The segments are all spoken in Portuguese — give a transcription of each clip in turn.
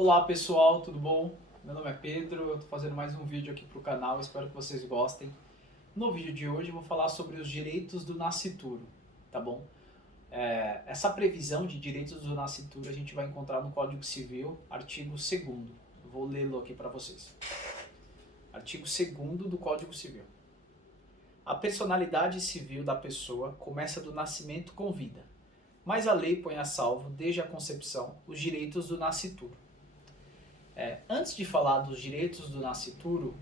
Olá pessoal, tudo bom? Meu nome é Pedro, eu estou fazendo mais um vídeo aqui para o canal, espero que vocês gostem. No vídeo de hoje eu vou falar sobre os direitos do nascituro, tá bom? Essa previsão de direitos do nascituro a gente vai encontrar no Código Civil, artigo 2º. Eu vou lê-lo aqui para vocês. Artigo 2º do Código Civil. A personalidade civil da pessoa começa do nascimento com vida, mas a lei põe a salvo, desde a concepção, os direitos do nascituro. Antes de falar dos direitos do nascituro,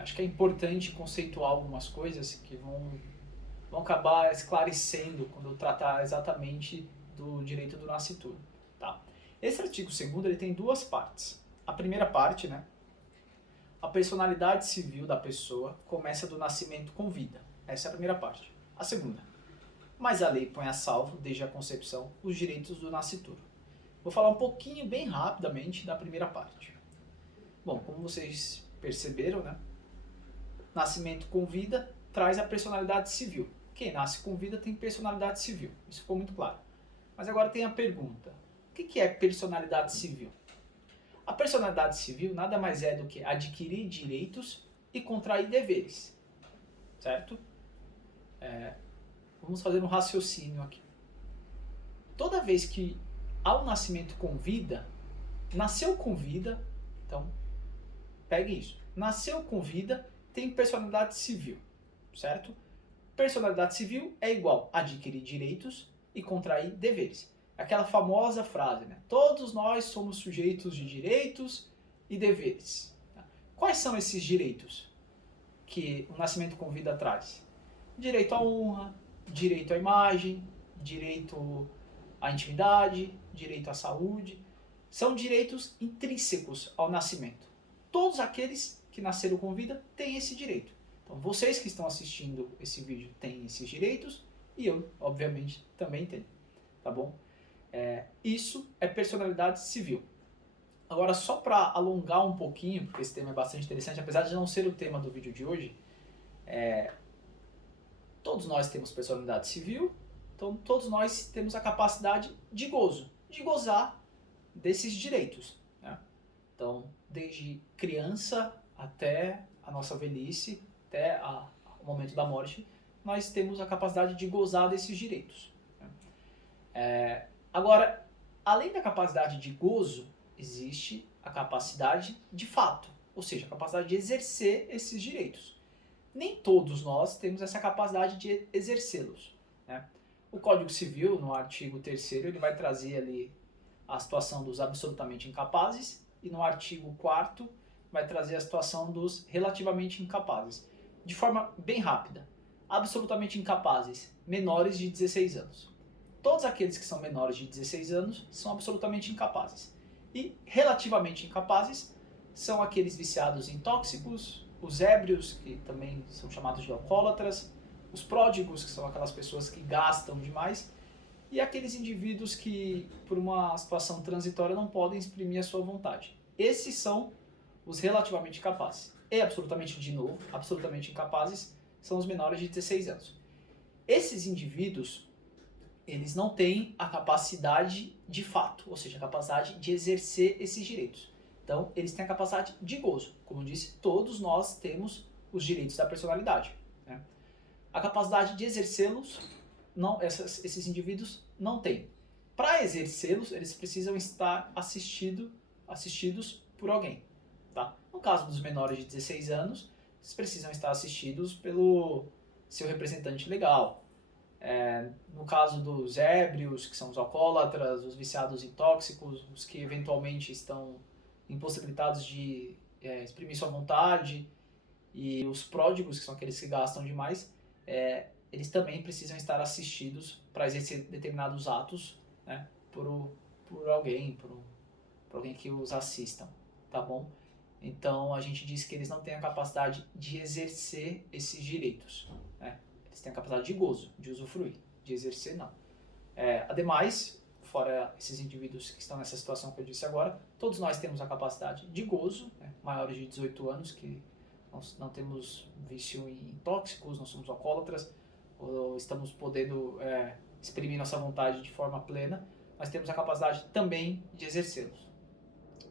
acho que é importante conceituar algumas coisas que vão acabar esclarecendo quando eu tratar exatamente do direito do nascituro. Tá? Esse artigo 2º ele tem duas partes. A primeira parte, né, a personalidade civil da pessoa começa do nascimento com vida. Essa é a primeira parte. A segunda, mas a lei põe a salvo, desde a concepção, os direitos do nascituro. Vou falar um pouquinho, bem rapidamente, da primeira parte. Bom, como vocês perceberam, né? Nascimento com vida traz a personalidade civil. Quem nasce com vida tem personalidade civil. Isso ficou muito claro. Mas agora tem a pergunta. O que é personalidade civil? A personalidade civil nada mais é do que adquirir direitos e contrair deveres. Certo? Vamos fazer um raciocínio aqui. Toda vez que há um nascimento com vida, nasceu com vida, então pegue isso. Nasceu com vida, tem personalidade civil, certo? Personalidade civil é igual a adquirir direitos e contrair deveres. Aquela famosa frase, né? Todos nós somos sujeitos de direitos e deveres. Quais são esses direitos que o nascimento com vida traz? Direito à honra, direito à imagem, direito à intimidade, direito à saúde. São direitos intrínsecos ao nascimento. Todos aqueles que nasceram com vida têm esse direito. Então, vocês que estão assistindo esse vídeo têm esses direitos e eu, obviamente, também tenho. Tá bom? Isso é personalidade civil. Agora, só para alongar um pouquinho, porque esse tema é bastante interessante, apesar de não ser o tema do vídeo de hoje, todos nós temos personalidade civil, então todos nós temos a capacidade de gozo, de gozar desses direitos. Né? Então, desde criança até a nossa velhice, até o momento da morte, nós temos a capacidade de gozar desses direitos. Né? Agora, além da capacidade de gozo, existe a capacidade de fato, ou seja, a capacidade de exercer esses direitos. Nem todos nós temos essa capacidade de exercê-los. Né? O Código Civil, no artigo 3º, ele vai trazer ali a situação dos absolutamente incapazes e no artigo 4º vai trazer a situação dos relativamente incapazes. De forma bem rápida, absolutamente incapazes, menores de 16 anos. Todos aqueles que são menores de 16 anos são absolutamente incapazes. E relativamente incapazes são aqueles viciados em tóxicos, os ébrios, que também são chamados de alcoólatras, os pródigos, que são aquelas pessoas que gastam demais, e aqueles indivíduos que, por uma situação transitória, não podem exprimir a sua vontade. Esses são os relativamente incapazes. E absolutamente, de novo, absolutamente incapazes são os menores de 16 anos. Esses indivíduos, eles não têm a capacidade de fato, ou seja, a capacidade de exercer esses direitos. Então, eles têm a capacidade de gozo. Como eu disse, todos nós temos os direitos da personalidade. Né? A capacidade de exercê-los, esses indivíduos não têm. Para exercê-los, eles precisam estar assistidos por alguém. Tá? No caso dos menores de 16 anos, eles precisam estar assistidos pelo seu representante legal. No caso dos ébrios, que são os alcoólatras, os viciados em tóxicos, os que eventualmente estão impossibilitados de exprimir sua vontade, e os pródigos, que são aqueles que gastam demais, eles também precisam estar assistidos para exercer determinados atos, né, por alguém que os assistam, tá bom? Então a gente diz que eles não têm a capacidade de exercer esses direitos, né? Eles têm a capacidade de gozo, de usufruir, de exercer não. Ademais, fora esses indivíduos que estão nessa situação que eu disse agora, todos nós temos a capacidade de gozo, né? Maiores de 18 anos, que não temos vício em tóxicos, não somos alcoólatras, ou estamos podendo exprimir nossa vontade de forma plena, nós temos a capacidade também de exercê-los.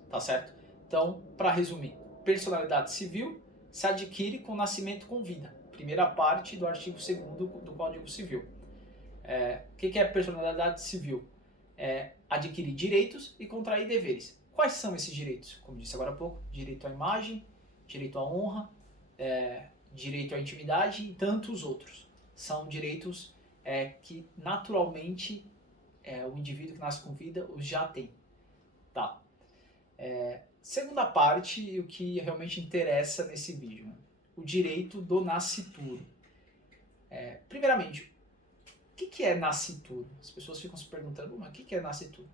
tá certo? Então, para resumir, personalidade civil se adquire com nascimento com vida. Primeira parte do artigo 2º do Código Civil. O que é personalidade civil? É adquirir direitos e contrair deveres. Quais são esses direitos? Como disse agora há pouco, direito à imagem, direito à honra, direito à intimidade e tantos outros. São direitos que naturalmente o indivíduo que nasce com vida os já tem. Tá. Segunda parte, o que realmente interessa nesse vídeo, né? O direito do nascituro. Primeiramente, o que é nascituro? As pessoas ficam se perguntando, mas o que é nascituro?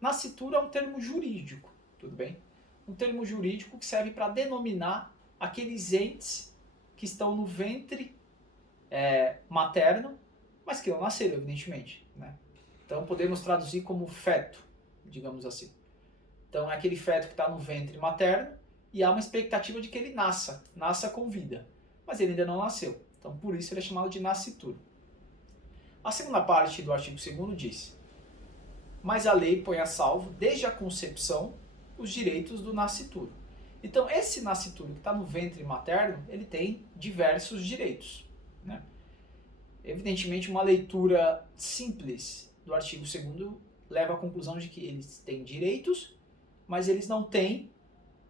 Nascituro é um termo jurídico, tudo bem? Um termo jurídico que serve para denominar aqueles entes que estão no ventre materno, mas que não nasceram, evidentemente, né? Então podemos traduzir como feto, digamos assim. Então é aquele feto que está no ventre materno e há uma expectativa de que ele nasça com vida, mas ele ainda não nasceu. Então por isso ele é chamado de nascituro. A segunda parte do artigo 2º diz: mas a lei põe a salvo, desde a concepção, os direitos do nascituro. Então esse nascituro que está no ventre materno, ele tem diversos direitos, né? Evidentemente, uma leitura simples do artigo 2º leva à conclusão de que eles têm direitos, mas eles não têm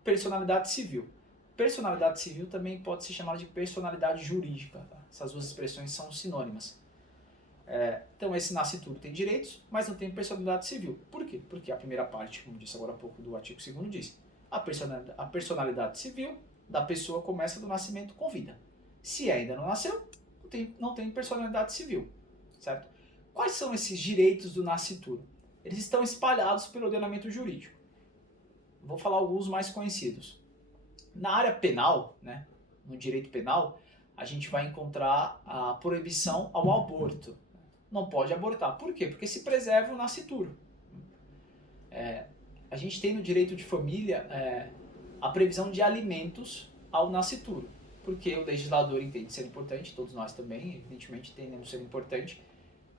personalidade civil. Personalidade civil também pode ser chamada de personalidade jurídica. Tá? Essas duas expressões são sinônimas. Então esse nascituro tem direitos, mas não tem personalidade civil. Por quê? Porque a primeira parte, como disse agora há pouco do artigo 2º, diz: a personalidade civil da pessoa começa do nascimento com vida. Se ainda não nasceu, não tem personalidade civil, certo? Quais são esses direitos do nascituro? Eles estão espalhados pelo ordenamento jurídico. Vou falar alguns mais conhecidos. Na área penal, né, no direito penal, a gente vai encontrar a proibição ao aborto. Não pode abortar. Por quê? Porque se preserva o nascituro. A gente tem no direito de família a previsão de alimentos ao nascituro. Porque o legislador entende ser importante, todos nós também, evidentemente, entendemos ser importante,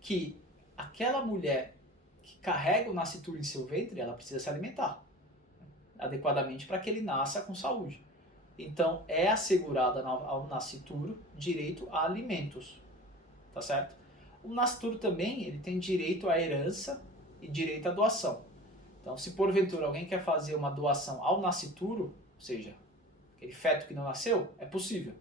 que aquela mulher que carrega o nascituro em seu ventre, ela precisa se alimentar adequadamente para que ele nasça com saúde. Então, é assegurado ao nascituro direito a alimentos, tá certo? O nascituro também ele tem direito à herança e direito à doação. Então, se porventura alguém quer fazer uma doação ao nascituro, ou seja, aquele feto que não nasceu, é possível.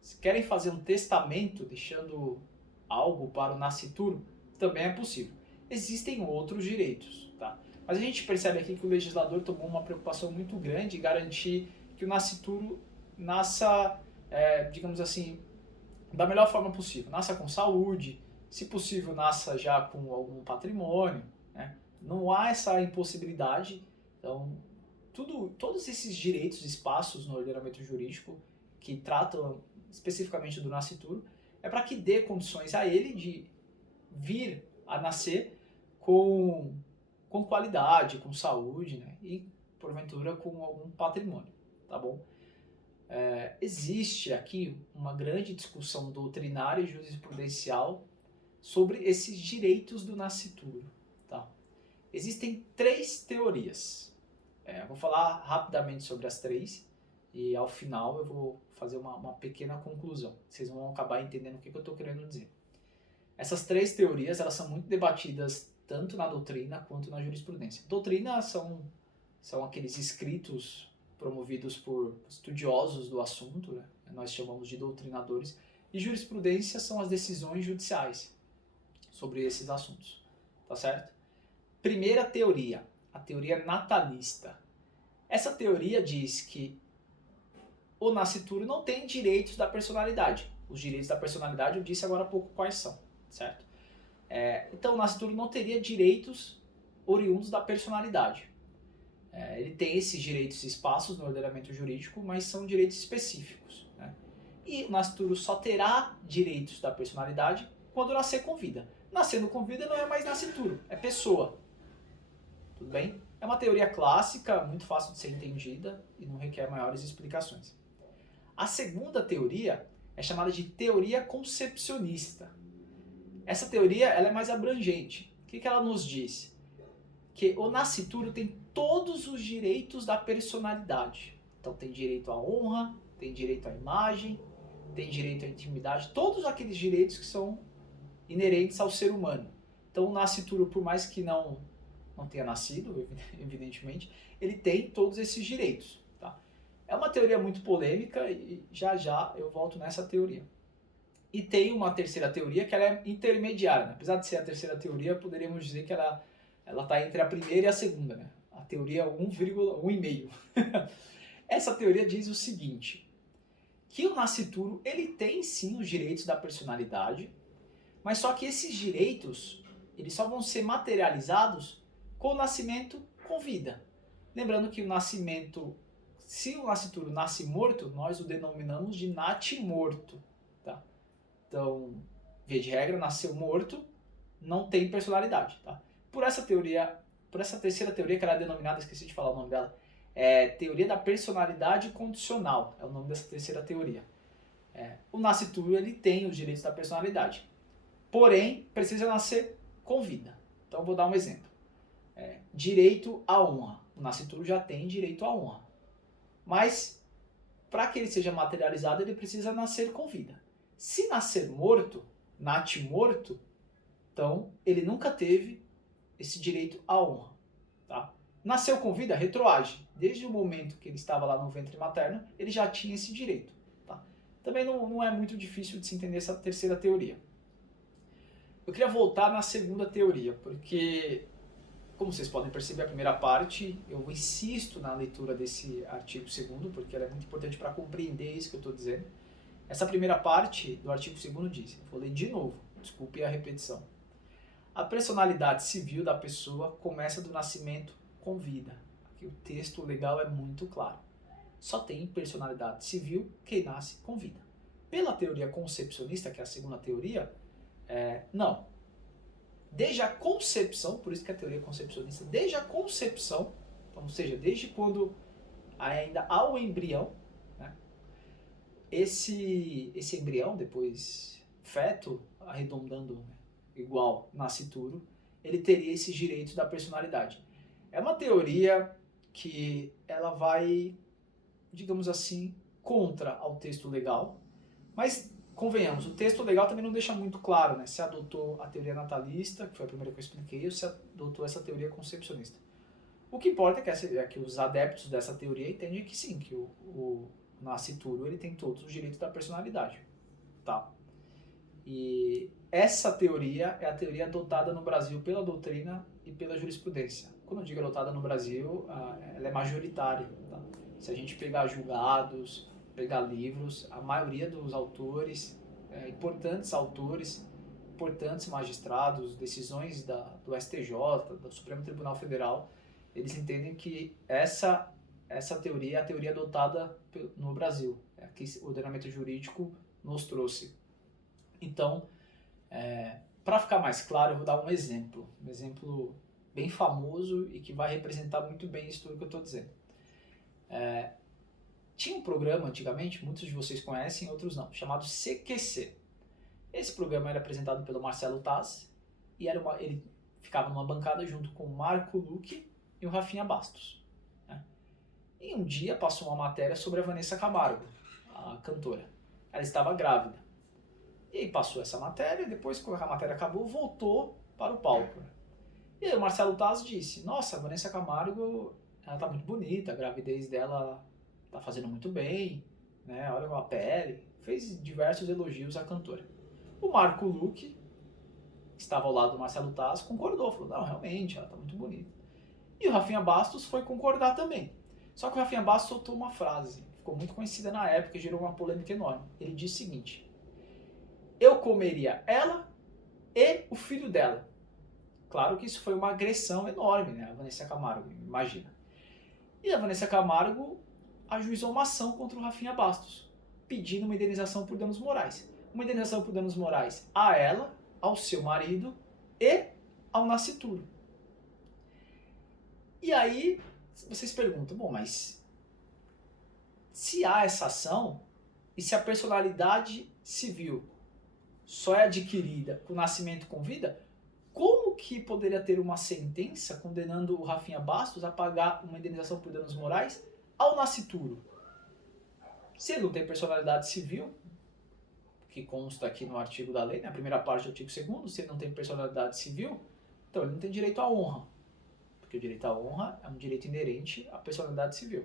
Se querem fazer um testamento deixando algo para o nascituro, também é possível. Existem outros direitos, tá? Mas a gente percebe aqui que o legislador tomou uma preocupação muito grande em garantir que o nascituro nasça, digamos assim, da melhor forma possível. Nasça com saúde, se possível nasça já com algum patrimônio, né? Não há essa impossibilidade. Então, todos esses direitos, espaços no ordenamento jurídico que tratam especificamente do nascituro, é para que dê condições a ele de vir a nascer com qualidade, com saúde, né? E, porventura, com algum patrimônio, tá bom? Existe aqui uma grande discussão doutrinária e jurisprudencial sobre esses direitos do nascituro, tá? Existem 3 teorias. Vou falar rapidamente sobre as 3 e ao final eu vou fazer uma pequena conclusão. Vocês vão acabar entendendo o que eu estou querendo dizer. Essas 3 teorias elas são muito debatidas tanto na doutrina quanto na jurisprudência. Doutrina são aqueles escritos promovidos por estudiosos do assunto, né? Nós chamamos de doutrinadores, e jurisprudência são as decisões judiciais sobre esses assuntos, tá certo? Primeira teoria, a teoria natalista. Essa teoria diz que o nascituro não tem direitos da personalidade. Os direitos da personalidade eu disse agora há pouco quais são, certo? Então o nascituro não teria direitos oriundos da personalidade. Ele tem esses direitos e espaços no ordenamento jurídico, mas são direitos específicos, né? E o nascituro só terá direitos da personalidade quando nascer com vida. Nascendo com vida não é mais nascituro, é pessoa. Tudo bem? É uma teoria clássica, muito fácil de ser entendida e não requer maiores explicações. A segunda teoria é chamada de teoria concepcionista. Essa teoria ela é mais abrangente. O que ela nos diz? Que o nascituro tem todos os direitos da personalidade. Então tem direito à honra, tem direito à imagem, tem direito à intimidade, todos aqueles direitos que são inerentes ao ser humano. Então o nascituro, por mais que não tenha nascido, evidentemente, ele tem todos esses direitos. Tá? É uma teoria muito polêmica e já já eu volto nessa teoria. E tem uma terceira teoria que ela é intermediária. Né? Apesar de ser a terceira teoria, poderíamos dizer que ela está entre a primeira e a segunda. Né? A teoria 1,5. Essa teoria diz o seguinte, que o nascituro ele tem sim os direitos da personalidade, mas só que esses direitos eles só vão ser materializados com o nascimento com vida. Lembrando que o nascimento, se o nascituro nasce morto, nós o denominamos de natimorto. Tá? Então, via de regra, nasceu morto, não tem personalidade. Tá? Por essa terceira teoria, que ela é denominada, esqueci de falar o nome dela, é teoria da personalidade condicional, é o nome dessa terceira teoria. O nascituro ele tem os direitos da personalidade, porém precisa nascer com vida. Então vou dar um exemplo. Direito à honra. O nascituro já tem direito à honra, mas para que ele seja materializado ele precisa nascer com vida. Se nascer morto, natimorto, então ele nunca teve esse direito à honra. Tá? Nasceu com vida, retroage. Desde o momento que ele estava lá no ventre materno, ele já tinha esse direito. Tá? Também não é muito difícil de se entender essa terceira teoria. Eu queria voltar na segunda teoria, porque, como vocês podem perceber, a primeira parte, eu insisto na leitura desse artigo 2º, porque ela é muito importante para compreender isso que eu estou dizendo. Essa primeira parte do artigo 2º diz, vou ler de novo, desculpe a repetição. A personalidade civil da pessoa começa do nascimento com vida. Aqui o texto legal é muito claro. Só tem personalidade civil quem nasce com vida. Pela teoria concepcionista, que é a segunda teoria, não. Desde a concepção, por isso que a teoria concepcionista, desde a concepção, então, ou seja, desde quando ainda há o embrião, né, esse embrião, depois feto, arredondando, né, igual nascituro, ele teria esses direitos da personalidade. É uma teoria que ela vai, digamos assim, contra ao texto legal, mas convenhamos, o texto legal também não deixa muito claro, né, se adotou a teoria natalista, que foi a primeira que eu expliquei, ou se adotou essa teoria concepcionista. O que importa é que os adeptos dessa teoria entendem que sim, que o nascituro ele tem todos os direitos da personalidade. Tá? E essa teoria é a teoria adotada no Brasil pela doutrina e pela jurisprudência. Quando eu digo adotada no Brasil, ela é majoritária. Tá? Se a gente pegar julgados, pegar livros, a maioria dos autores, importantes autores, importantes magistrados, decisões do STJ, do Supremo Tribunal Federal, eles entendem que essa teoria é a teoria adotada no Brasil, que o ordenamento jurídico nos trouxe. Então, para ficar mais claro, eu vou dar um exemplo bem famoso e que vai representar muito bem isso tudo que eu estou dizendo. Tinha um programa antigamente, muitos de vocês conhecem, outros não, chamado CQC. Esse programa era apresentado pelo Marcelo Taz e ele ficava numa bancada junto com o Marco Luque e o Rafinha Bastos. Né? E um dia passou uma matéria sobre a Vanessa Camargo, a cantora. Ela estava grávida. E aí passou essa matéria, depois que a matéria acabou, voltou para o palco. E aí o Marcelo Taz disse, nossa, a Vanessa Camargo, ela tá muito bonita, a gravidez dela tá fazendo muito bem, né? Olha a pele. Fez diversos elogios à cantora. O Marco Luque, que estava ao lado do Marcelo Taz, concordou, falou, não, realmente, ela tá muito bonita. E o Rafinha Bastos foi concordar também. Só que o Rafinha Bastos soltou uma frase, ficou muito conhecida na época e gerou uma polêmica enorme. Ele disse o seguinte, eu comeria ela e o filho dela. Claro que isso foi uma agressão enorme, né? A Vanessa Camargo, imagina. E a Vanessa Camargo ajuizou uma ação contra o Rafinha Bastos, pedindo uma indenização por danos morais. Uma indenização por danos morais a ela, ao seu marido e ao nascituro. E aí, vocês perguntam, bom, mas se há essa ação, e se a personalidade civil só é adquirida com nascimento com vida, como que poderia ter uma sentença condenando o Rafinha Bastos a pagar uma indenização por danos morais ao nascituro? Se ele não tem personalidade civil, que consta aqui no artigo da lei, na primeira parte do artigo 2º, se ele não tem personalidade civil, então ele não tem direito à honra, porque o direito à honra é um direito inerente à personalidade civil,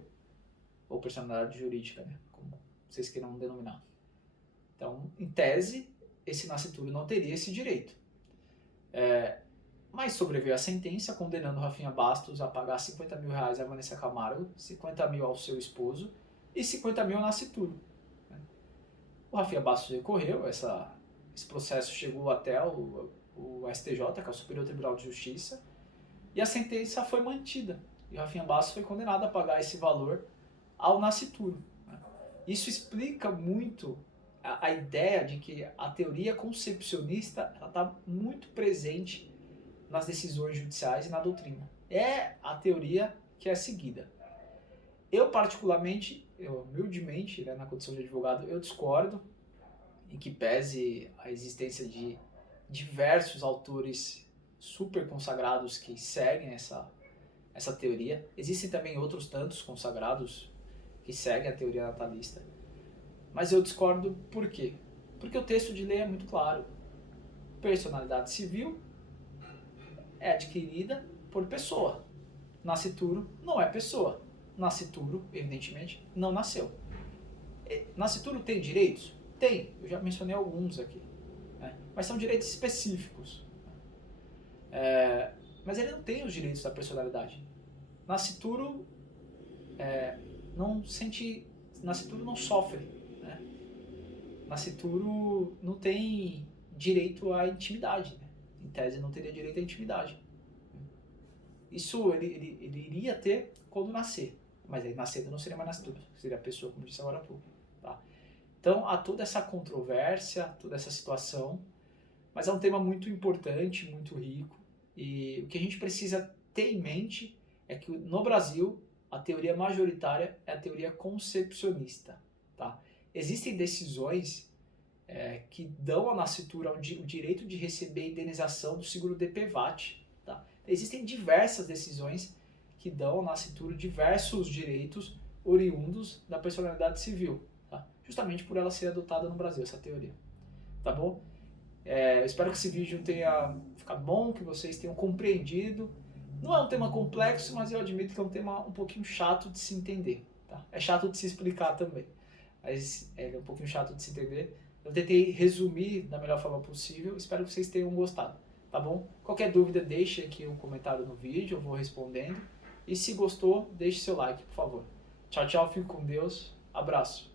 ou personalidade jurídica, né, como vocês queiram denominar. Então, em tese, esse nascituro não teria esse direito. Mas sobreveio a sentença condenando Rafinha Bastos a pagar 50 mil reais a Vanessa Camargo, 50 mil ao seu esposo e 50 mil ao nascituro. O Rafinha Bastos recorreu, esse processo chegou até o STJ, que é o Superior Tribunal de Justiça, e a sentença foi mantida. E o Rafinha Bastos foi condenado a pagar esse valor ao nascituro. Isso explica muito a ideia de que a teoria concepcionista está muito presente nas decisões judiciais e na doutrina. É a teoria que é seguida. Eu particularmente, humildemente, né, na condição de advogado, eu discordo, em que pese a existência de diversos autores super consagrados que seguem essa teoria. Existem também outros tantos consagrados que seguem a teoria natalista. Mas eu discordo por quê? Porque o texto de lei é muito claro. Personalidade civil é adquirida por pessoa. Nascituro não é pessoa. Nascituro, evidentemente, não nasceu. Nascituro tem direitos? Tem. Eu já mencionei alguns aqui. Né? Mas são direitos específicos. Mas ele não tem os direitos da personalidade. Nascituro Nascituro não sofre. Né? Nascituro não tem direito à intimidade. Né? Em tese, não teria direito à intimidade. Isso ele iria ter quando nascer. Mas aí nascendo não seria mais nascituro. Seria a pessoa, como eu disse agora há pouco. Tá? Então há toda essa controvérsia, toda essa situação. Mas é um tema muito importante, muito rico. E o que a gente precisa ter em mente é que no Brasil a teoria majoritária é a teoria concepcionista. Tá? Existem decisões que dão à nascitura o direito de receber indenização do seguro DPVAT. Tá? Existem diversas decisões que dão ao nascituro diversos direitos oriundos da personalidade civil. Tá? Justamente por ela ser adotada no Brasil, essa teoria. Tá bom? Eu espero que esse vídeo tenha ficado bom, que vocês tenham compreendido. Não é um tema complexo, mas eu admito que é um tema um pouquinho chato de se entender. Tá? É chato de se explicar também, mas é um pouquinho chato de se entender. Eu tentei resumir da melhor forma possível, espero que vocês tenham gostado. Tá bom? Qualquer dúvida, deixe aqui um comentário no vídeo, eu vou respondendo. E se gostou, deixe seu like, por favor. Tchau, tchau, fico com Deus, abraço.